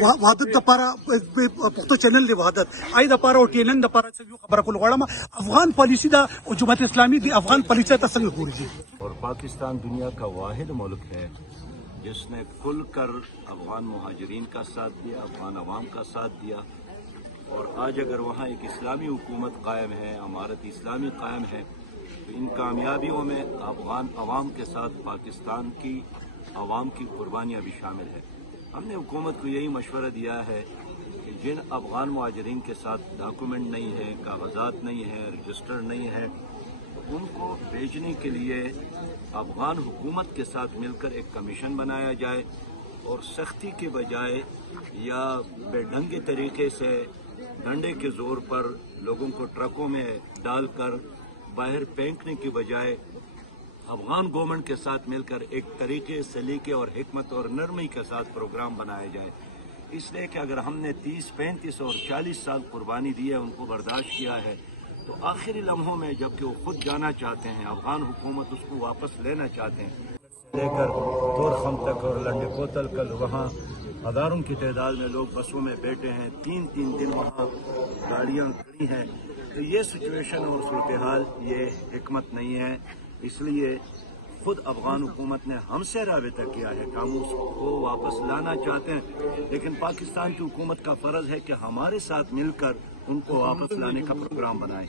وحدت د پاره پښتو چینل دی وحدت آی د پاره او ټی ان ان د پاره څه خبره کول غواړم افغان پالیسی دا جماعت اسلامی دی افغان پالیسی ته څنګه ګوري اور پاکستان دنیا کا واحد ملک ہے جس نے کھل کر افغان مہاجرین کا ساتھ دیا، افغان عوام کا ساتھ دیا، اور آج اگر وہاں ایک اسلامی حکومت قائم ہے، امارت اسلامی قائم ہے، تو ان کامیابیوں میں افغان عوام کے ساتھ پاکستان کی عوام کی قربانیاں بھی شامل ہے۔ ہم نے حکومت کو یہی مشورہ دیا ہے کہ جن افغان مہاجرین کے ساتھ ڈاکومنٹ نہیں ہے، کاغذات نہیں ہے، رجسٹر نہیں ہے، ان کو بھیجنے کے لیے افغان حکومت کے ساتھ مل کر ایک کمیشن بنایا جائے، اور سختی کے بجائے یا بے ڈھنگے طریقے سے ڈنڈے کے زور پر لوگوں کو ٹرکوں میں ڈال کر باہر پھینکنے کی بجائے افغان گورنمنٹ کے ساتھ مل کر ایک طریقے، سلیقے اور حکمت اور نرمی کے ساتھ پروگرام بنایا جائے۔ اس لیے کہ اگر ہم نے 30، 35 اور 40 سال قربانی دی ہے، ان کو برداشت کیا ہے، تو آخری لمحوں میں جب کہ وہ خود جانا چاہتے ہیں، افغان حکومت اس کو واپس لینا چاہتے ہیں، لے کر تورخم تک اور لنڈے کوتل کل وہاں ہزاروں کی تعداد میں لوگ بسوں میں بیٹھے ہیں، 3 دن وہاں گاڑیاں کھڑی ہیں، تو یہ سچویشن اور صورتحال یہ حکمت نہیں ہے۔ اس لیے خود افغان حکومت نے ہم سے رابطہ کیا ہے کہ ہم اس کو واپس لانا چاہتے ہیں، لیکن پاکستان کی حکومت کا فرض ہے کہ ہمارے ساتھ مل کر ان کو واپس لانے کا پروگرام بنائیں۔